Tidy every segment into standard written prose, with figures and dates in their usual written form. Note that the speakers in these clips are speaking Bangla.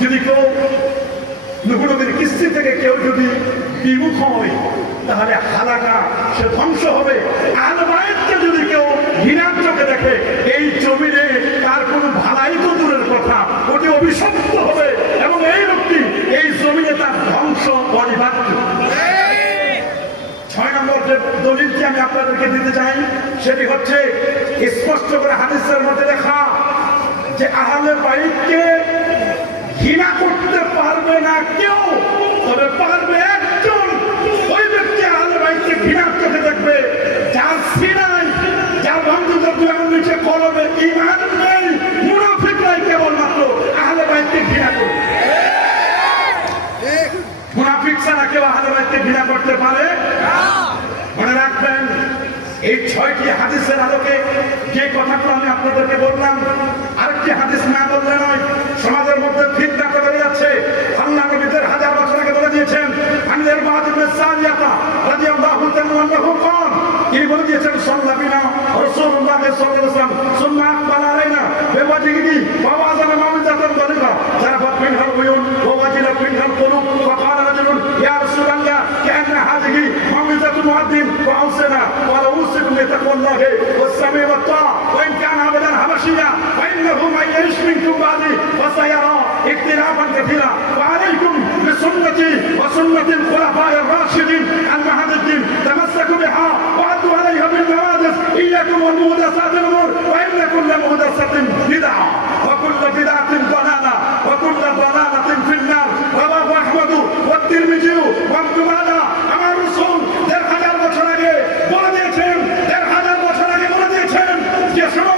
যদি কেউ নূহ নবীর কিস্তি থেকে কেউ যদি বিমুখ হয় তাহলে হালাকা, সে ধ্বংস হবে। আহলে বায়তকে যদি কেউ ঘৃণার চোখে দেখে এই জমিনে তার কোনো ভালাই তো দূরের কথা, ওটি অভিশপ্ত হবে এবং এই লোকটি এই জমিনে তার ধ্বংস অনিবার্য। 6 নম্বর যে দলিলটি আমি আপনাদেরকে দিতে চাই সেটি হচ্ছে স্পষ্ট করে হাদিসের মধ্যে লেখা যে আহলে বায়তকে ঘৃণা করতে পারবে না কেউ, তবে পারবে একজন। ওই ব্যক্তি আহলে বায়তকে ঘৃণার চোখে দেখবে যার সিনায়, যার বন্ধুদের দুয়ার নিচে কলবে ঈমান নেই, মুনাফিকরাই কেবলমাত্র আহলে বায়তকে ঘৃণা করবে। মুনাফিক ছাড়া কেউ আহলে বায়তকে ঘৃণা করতে পারে না। মনে রাখবেন, এই 6টি হাদিসের আলোকে যে কথাগুলো আমি আপনাদেরকে বললাম, আরেকটি হাদিস না বললে নয়। সমাজের মধ্যে ফিতনা বেড়ে যাচ্ছে। আল্লাহ নবীদের 1000 বছর আগে বলে দিয়েছেন, আমির বাদ ইবনে সারিয়াতা রাদিয়াল্লাহু তাআলা আনহু কোন, তিনি বলে দিয়েছেন সাল্লাবিনা রাসূলুল্লাহ সাল্লাল্লাহু আলাইহি ওয়াসাল্লাম সুম্মা আকবালা আলাইনা বিওয়াজিহি ওয়া ওয়াজানা মাউজাতান দালিলা জারাফাত মিনহাল উয়ুন ওয়া ওয়াজিলাত মিনহাল কুলুব ওয়া ক্বালা রাজুলুন ইয়া রাসূলাল্লাহ কান্না হাযিহি মাউজাতুল মুআদ্দিন ওয়া আওসানা ওয়া লাউসিকুম বিতাকওয়াল্লাহি ওয়াস সামি ওয়াত তা ওয়া ইন কানা আবাদান হাবাশিয়া ওয়া ইন্নাহু মান ইয়াইশ মিনকুম বাদি ওয়া সায়ারা ইখতিলাফান কাসীরা ওয়া আলাইকুম বিসুন্নতি ওয়া সুন্নাতিল খুলাফায়ে রাশিদিন আল মাহদুদ্দিন তামাসসাকু বিহা ওয়া আদু আলাইহা বিন নাওয়াজিস ইয়াকুম ওয়াল মুহদাসাতিল উমুর ওয়া ইন্না কুল্লা মুহদাসাতিন বিদআ ওয়া কুল্লা বিদআতিন দালালা ওয়া কুল্লা দালালাতিন ফিন নার রাওয়াহু আহমদ ওয়া তিরমিজি ওয়া ইবনে মাজাহ। আমার রাসূল 1000 বছর আগে বলে দিয়েছেন, 1000 বছর আগে বলে দিয়েছেন যে শোনো,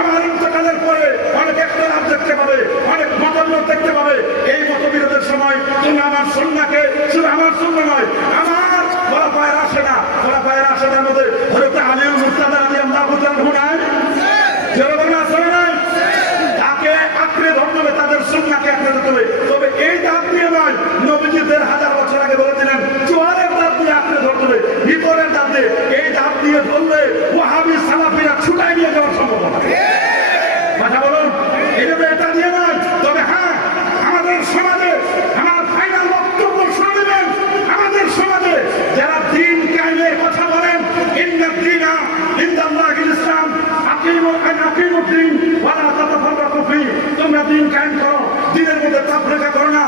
আমার ইন্তেকালের পরে অনেক ইখতিলাফ দেখতে পাবে, অনেক মতবিরোধ দেখতে পাবে। এই মতবিরোধের সময় তুমি আমার সুন্নাহকে, শুধু আমার সুন্নাহ নয়, আমার খোলাফায়ে রাশিদা, খোলাফায়ে রাশিদার মধ্যে হযরত আলীউল মুর্তাদা রাদিয়াল্লাহু তাআলা আনহু নাই, যেরকম আছে নাই, তাকে আঁকড়ে ধরতে হবে, তাদের সুন্নাহকে আঁকড়ে ধরতে হবে। তবে এই দাঁত দিয়ে নয়, নবীজি 1000 বছর আগে বলে দিলেন জোয়ারের দাঁত দিয়ে আঁকড়ে ধরতে হবে, ভিতরের দাঁত দিয়ে। এই দাঁত দিয়ে ধরলে ওয়াহাবি সালাফিরা ছুটাই নিয়ে যাওয়ার সম্ভাবনা। কথা বলুন, এইভাবে এটা দিয়ে নয়। তবে হ্যাঁ, আমাদের সমাজে, আমার ফাইনাল বক্তব্য শুনে দেবেন, আমাদের সমাজে যারা দ্বীন কায়েমের কথা বলেন, ইন্নাদ দীনা ইনদাল্লাহিল ইসলাম, আকিমুদ্দীন ওয়া লা তাতাফাররাকু ফীহি, তোমরা দ্বীন কায়েম করো, দ্বীনের মধ্যে তাফরীকা করো না।